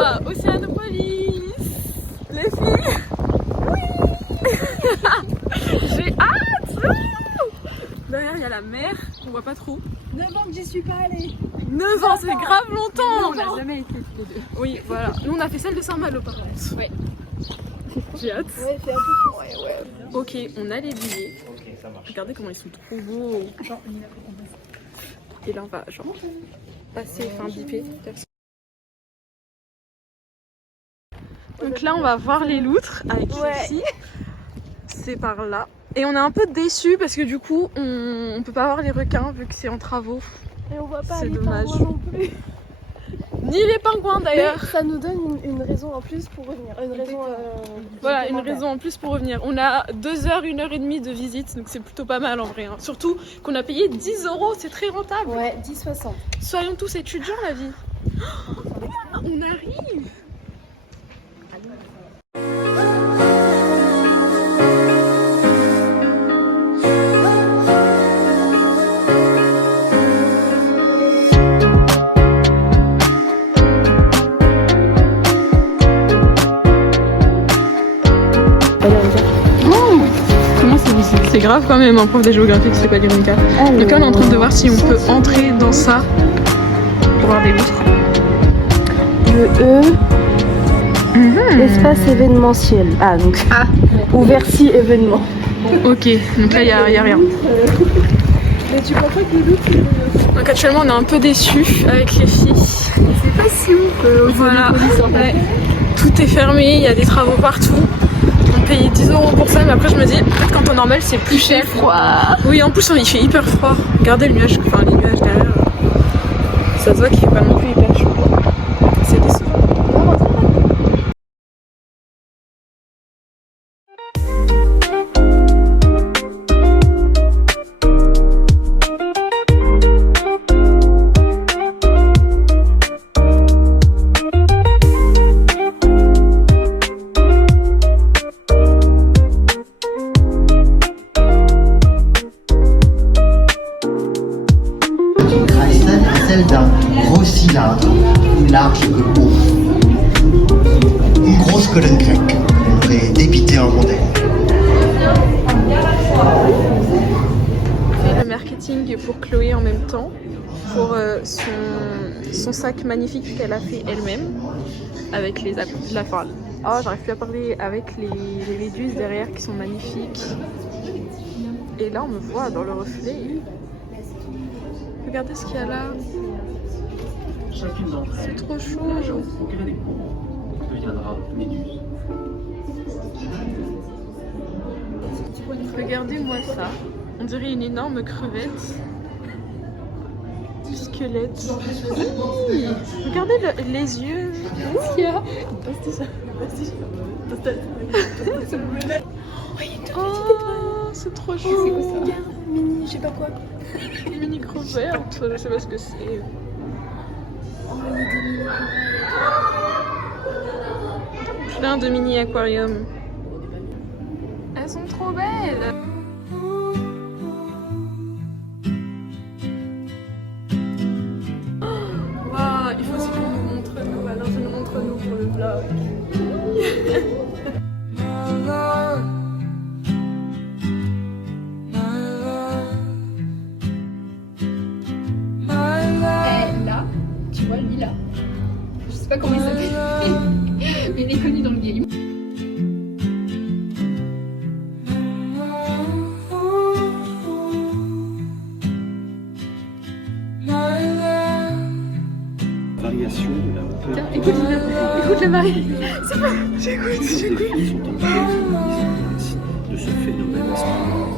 va Océanopolis. Les filles. Oui. J'ai hâte. Derrière il y a la mer, on voit pas trop. 9 ans que j'y suis pas allée. 9 ans, c'est grave longtemps. On n'a jamais été tous les deux. Oui, voilà. Nous on a fait celle de Saint-Malo par contre. Ouais. J'ai hâte. Ouais, c'est un peu fou. Ouais. Ok, on a les billets. Regardez comment ils sont trop beaux. Et là on va genre passer, enfin biper. Donc là on va voir les loutres avec les filles. C'est par là. Et on est un peu déçus parce que du coup on peut pas voir les requins vu que c'est en travaux. Et on voit pas C'est les dommage. pingouins non plus. Ni les pingouins d'ailleurs. Ça nous donne une raison en plus pour revenir. Voilà, une raison en plus pour revenir. On a 2 heures, 1 heure et demie de visite, donc c'est plutôt pas mal en vrai. Hein. Surtout qu'on a payé 10 €, c'est très rentable. Ouais, 10,60. Soyons tous étudiants la vie. On arrive. C'est grave quand même, un prof de géographie qui s'appelle Véronica. Donc là on est en train de voir si on peut entrer dans ça pour voir des loutres. Le E, espace événementiel. Ah donc, ouvert si événement. Ok, donc là il y a rien. Mais tu crois pas que les loutres... Donc actuellement on est un peu déçus avec les filles. C'est pas si ouf. Voilà, ouais. Tout est fermé, il y a des travaux partout. On paye 10 € pour ça, mais après je me dis, peut-être qu'en temps normal c'est plus cher. Froid. Oui, en plus il fait hyper froid. Regardez le nuage, enfin les nuages derrière. Ça se voit qu'il fait pas non plus hyper chaud. C'est décevant. Celle d'un gros cylindre, plus large que haut. Une grosse colonne grecque, on aurait débité en rondelles. On fait le marketing pour Chloé en même temps, pour son sac magnifique qu'elle a fait elle-même, avec les j'arrive plus à parler, avec les méduses derrière qui sont magnifiques. Et là on me voit dans le reflet. Regardez ce qu'il y a là. C'est trop chaud. Regardez-moi ça. On dirait une énorme crevette. Du squelette. Oui. Regardez les yeux. Qu'est-ce qu'il y a? Oh, c'est trop chaud. Mini, je sais pas quoi. Mini crevette, je sais pas ce que c'est. Plein de mini aquariums. Elles sont trop belles. Wow, il faut aussi qu'on nous montre nous. Alors je nous montre nous pour le vlog. Là, tu vois lui là. Je sais pas comment il s'appelle, mais il est connu dans le game. Variation de la hauteur. Tiens, écoute le mari. C'est pas. J'écoute. Les filles sont en de ce phénomène à ce moment.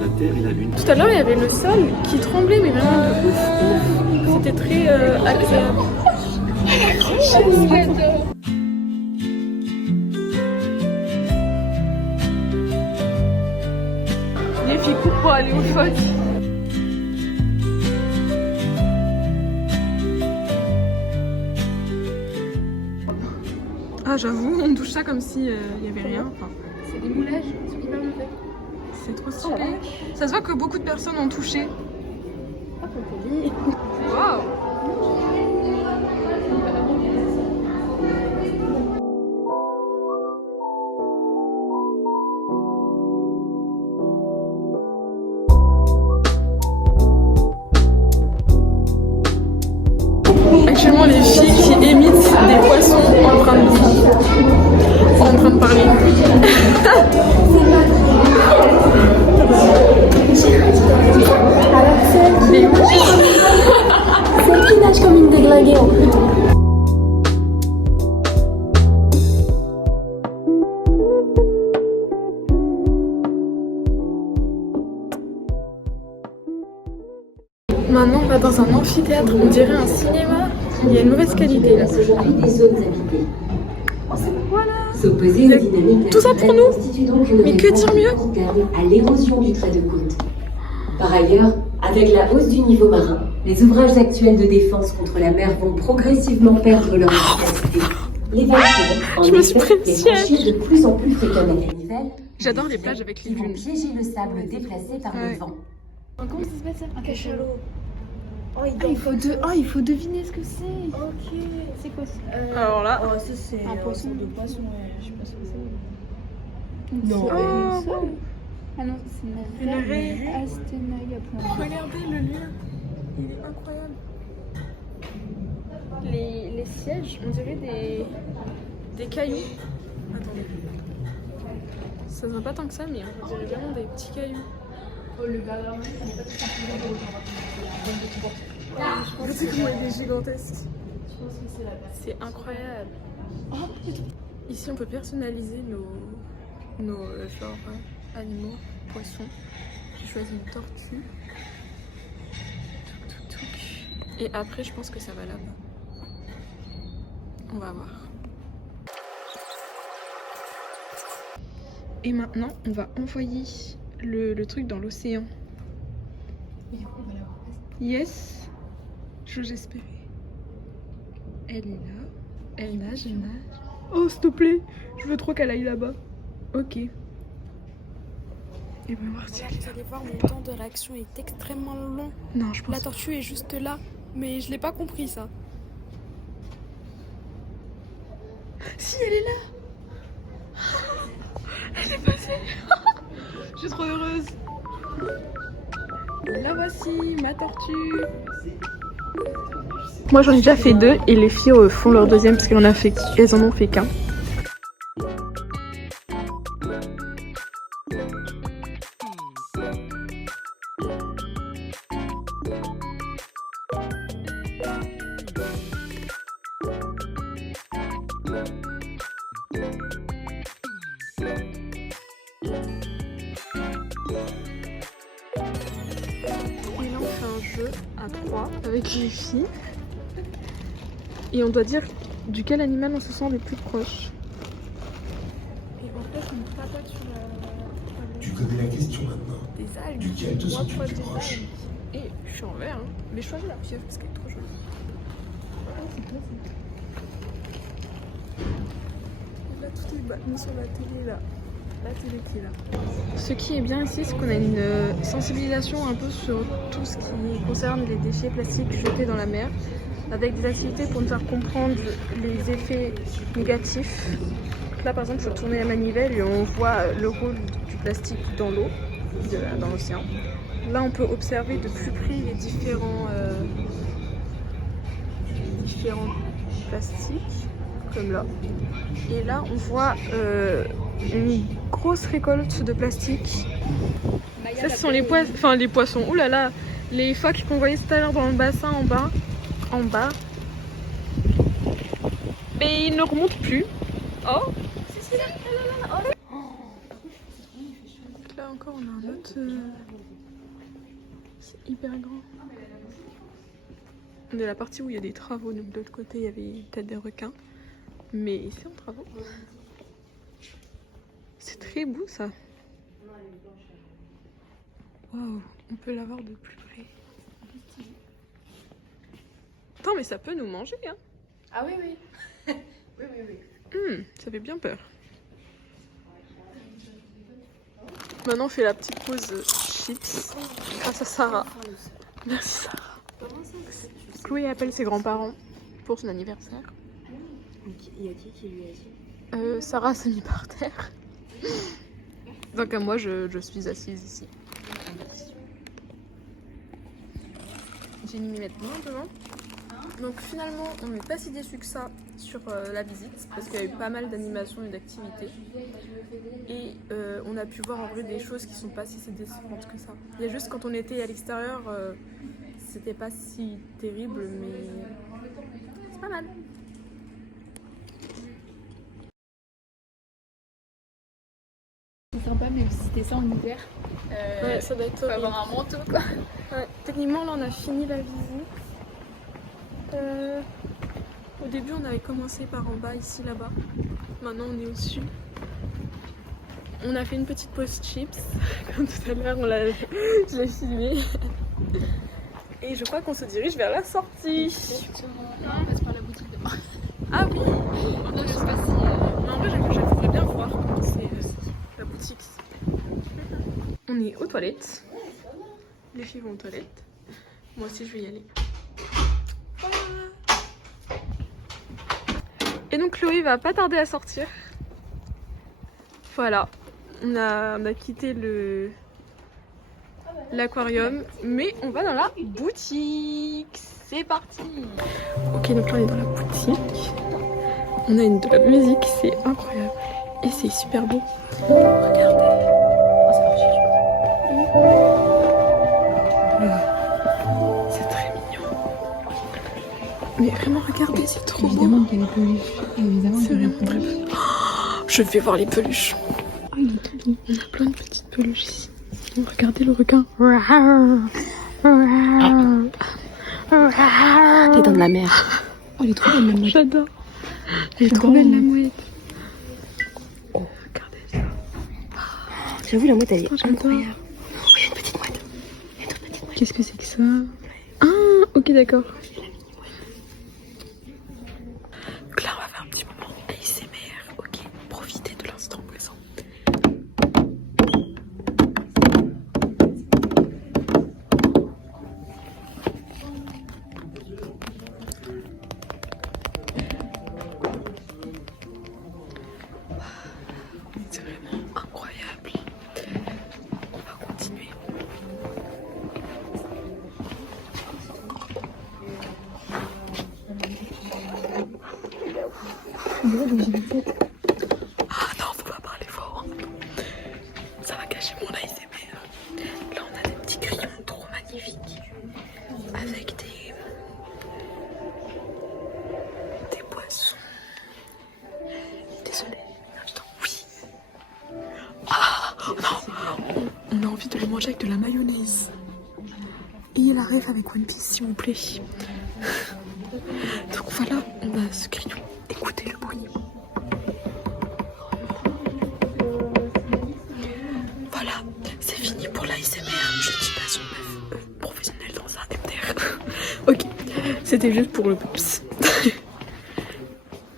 La Terre et la Lune. Tout à l'heure, il y avait le sol qui tremblait, mais vraiment de ouf. C'était très agréable. Les filles courent pour aller au foot. Ah, j'avoue, on touche ça comme si il y avait rien. Enfin, C'est des moulages, c'est hyper bien fait. c'est trop stylé. Ça se voit que beaucoup de personnes ont touché. Waouh! qui imite des poissons en train de parler. C'est qui nage comme une déglinguée en fait. Maintenant, on va dans un amphithéâtre, on dirait un cinéma. Il y a une mauvaise qualité là. Des zones habitées. Voilà. S'opposer aux dynamiques tout ça pour naturelles nous. constitue donc une Mais que réponse dire mieux à court terme à l'érosion du trait de côte. Par ailleurs, avec la hausse du niveau marin, les ouvrages actuels de défense contre la mer vont progressivement perdre leur efficacité. Les vagues pourront, en Je me suis effet, pris le les ciel. franchir de plus en plus fréquemment à nivelle. J'adore les plages avec les Qui vont dunes. piéger le sable déplacé par Ouais. le vent. Comment ça se passe un cachalot? Oh, Il faut deviner ce que c'est. Ok. C'est quoi ça? Alors là. Oh, ça c'est Un poisson. de poisson, ouais. Je sais pas ce que c'est. Une Non. seule. Oh, Une seule. wow. Ah non, c'est une Une raie. Asténaga. Regardez le lieu, il est incroyable. Les sièges, on dirait des cailloux. Attendez. Ça se voit pas tant que ça, mais on dirait vraiment des petits cailloux. Oh, le gars, on n'est pas tout Je sais comment il est gigantesque. Je pense que c'est la base. C'est incroyable. Ici, on peut personnaliser nos genres animaux, poissons. J'ai choisi une tortue. Touc, touc, touc. Et après, je pense que ça va là-bas. On va voir. Et maintenant, on va envoyer le truc dans l'océan. Yes, j'espérais. Elle est là. Elle nage, elle nage. Oh, s'il te plaît, je veux trop qu'elle aille là-bas. Ok. Et ben voir si elle Vous allez voir, mon temps de réaction est extrêmement long. Non, je pense. La tortue est juste là, mais je l'ai pas compris ça. Si, elle est là. Elle est passée. Je suis trop heureuse. La voici, ma tortue. Moi j'en ai déjà fait 2 et les filles font leur deuxième parce qu'elles en ont fait qu'un. Et là on fait un jeu à 3 avec les filles. Et on doit dire duquel animal on se sent le plus proche. Et en fait on tapote sur la... Tu connais la question maintenant. des algues. Duquel te Moi, sens-tu proche le plus des proche? algues. Et je suis en vert, hein. Mais je choisis la pieuvre parce qu'elle est trop jolie. Là tout est mis sur la télé là. La télé qui est là. Ce qui est bien ici, c'est qu'on a une sensibilisation un peu sur tout ce qui concerne les déchets plastiques jetés dans la mer, avec des activités pour nous faire comprendre les effets négatifs. Là par exemple, je tournais la manivelle et on voit le rôle du plastique dans l'eau, dans l'océan. Là on peut observer de plus près les différents plastiques, comme là. Et là on voit une grosse récolte de plastique. Ça ce sont les poissons. Ouh là là, les phoques qu'on voyait tout à l'heure dans le bassin en bas. Mais ils ne remontent plus. Oh, si, là. Oh. Là encore on a un autre. C'est hyper grand. On est à la partie où il y a des travaux, donc de l'autre côté il y avait peut-être des requins. Mais ici en travaux. C'est très beau ça. Waouh, on peut la voir de plus près. Attends, mais ça peut nous manger, hein. Ah oui, oui. Ça fait bien peur. Maintenant on fait la petite pause chips grâce à Sarah. Merci Sarah. Chloé appelle ses grands-parents pour son anniversaire. Il y a qui lui a dit? Sarah s'est mise par terre. Donc moi je suis assise ici. J'ai une mimette moins devant. Donc finalement on n'est pas si déçu que ça sur la visite parce qu'il y a eu pas mal d'animations et d'activités et on a pu voir en vrai des choses qui sont pas si décevantes que ça. Il y a juste quand on était à l'extérieur c'était pas si terrible mais c'est pas mal. C'est sympa mais visiter ça en hiver. Ouais, ça doit être faut avoir un manteau quoi. Ouais, techniquement là on a fini la visite. Au début on avait commencé par en bas ici là-bas. Maintenant on est au-dessus. On a fait une petite pause chips. Comme tout à l'heure je l'ai filmé. Et je crois qu'on se dirige vers la sortie. Non, on passe par la boutique de moi. Ah oui. Non, je sais pas si... Mais en vrai j'aimerais bien voir comment c'est la boutique. On est aux toilettes. Les filles vont aux toilettes. Moi aussi je vais y aller. Voilà. Et donc Chloé va pas tarder à sortir. Voilà. On a quitté l'aquarium. Mais on va dans la boutique. C'est parti. Ok, donc là on est dans la boutique. On a de la musique, c'est incroyable. Et c'est super beau. Regardez. C'est très mignon. Mais vraiment, regardez, c'est trop Évidemment beau. qu'il y a des peluches. Évidemment C'est qu'il y a des vraiment très peluches. beau. Oh, je vais voir les peluches. Oh, il est tout beau. On a plein de petites peluches ici. Regardez le requin. Les dents de la mer. Oh, elle est trop belle la mouette. J'adore. Elle est trop Trop belle belle la la mouette. Regardez ça. J'avoue, la mouette, elle est Oh, j'adore. incroyable. Oh, il y a une petite mouette. Il y a une toute petite mouette. Qu'est-ce que c'est que ça? Ah, ok, d'accord. Donc là, on va faire un petit moment ASMR. Ok, profitez de l'instant présent. C'est vraiment incroyable. On va continuer. Ah non, faut pas parler fort. Ça va cacher mon ASMR. Là, on a des petits crayons trop magnifiques. Avec des poissons. Désolée. Attends, oui. Ah non, on a envie de le manger avec de la mayonnaise. Ayez la rêve avec One Piece, s'il vous plaît. Donc voilà, on a ce crayon. Écoutez le bruit. Voilà, c'est fini pour l'ASMR. Je ne suis pas une professionnelle dans un MDR. Ok, c'était juste pour le pouce.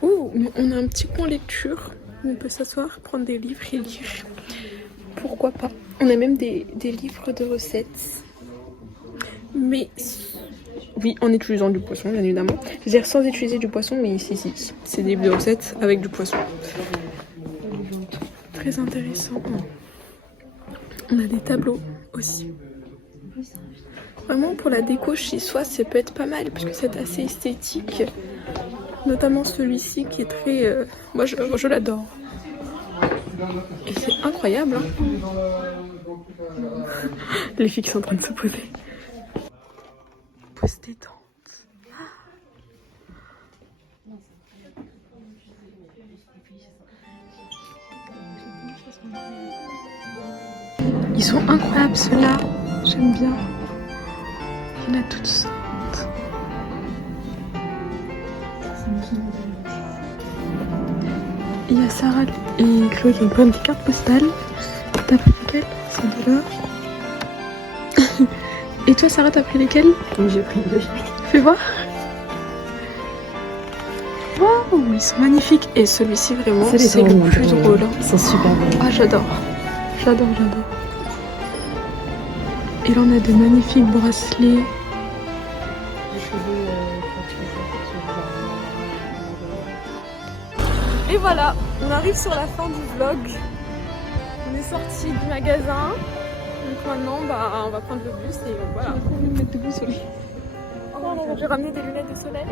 Oh, mais on a un petit coin lecture où on peut s'asseoir, prendre des livres et lire. Pourquoi pas? On a même des livres de recettes. Mais oui, en utilisant du poisson, bien évidemment. C'est-à-dire sans utiliser du poisson, mais si. C'est des livres de recettes avec du poisson. Très intéressant. On a des tableaux aussi. Vraiment, pour la déco chez soi, ça peut être pas mal, puisque c'est assez esthétique. Notamment celui-ci qui est très... moi, je l'adore. Et c'est incroyable. Hein. Les filles qui sont en train de se poser. Pause détente. Ils sont incroyables ceux-là. J'aime bien. Il y en a toutes sortes. Il y a Sarah et Chloé qui ont plein de cartes postales. T'as pris lesquelles? Celle-là. Et toi Sarah, t'as pris lesquelles? Oui, j'ai pris deux. Fais voir. Waouh, ils sont magnifiques. Et celui-ci vraiment, c'est le plus drôle. Ils sont super beaux. Ah, j'adore. J'adore. Et là, on a de magnifiques bracelets. Et voilà, on arrive sur la fin du vlog. On est sorti du magasin. Donc maintenant, on va prendre le bus et voilà. Je vais me mettre debout sur les... Oh J'ai ramené des lunettes de soleil.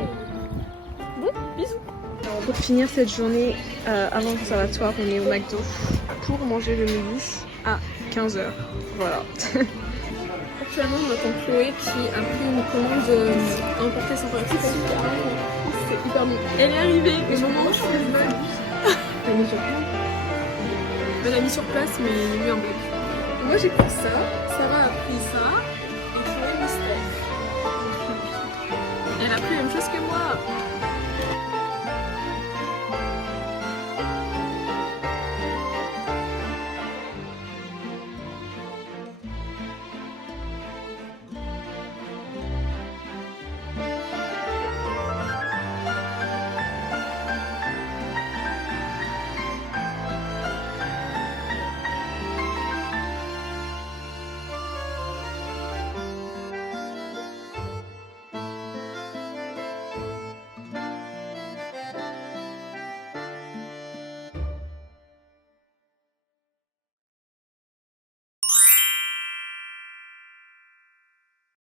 Bon, bisous. Alors, pour finir cette journée avant le conservatoire, on est au McDo pour manger le midi à 15h. Voilà. Actuellement, on attend Chloé qui a pris une commande emportée sans partie. C'est hyper bon. Elle est arrivée au moment où je fais le vlog. Elle est sur place. Elle a mis sur place, mais il y a eu un bug. Moi j'ai pris ça, Sarah a pris ça, et Chloé le steak. Elle a pris la même chose que moi.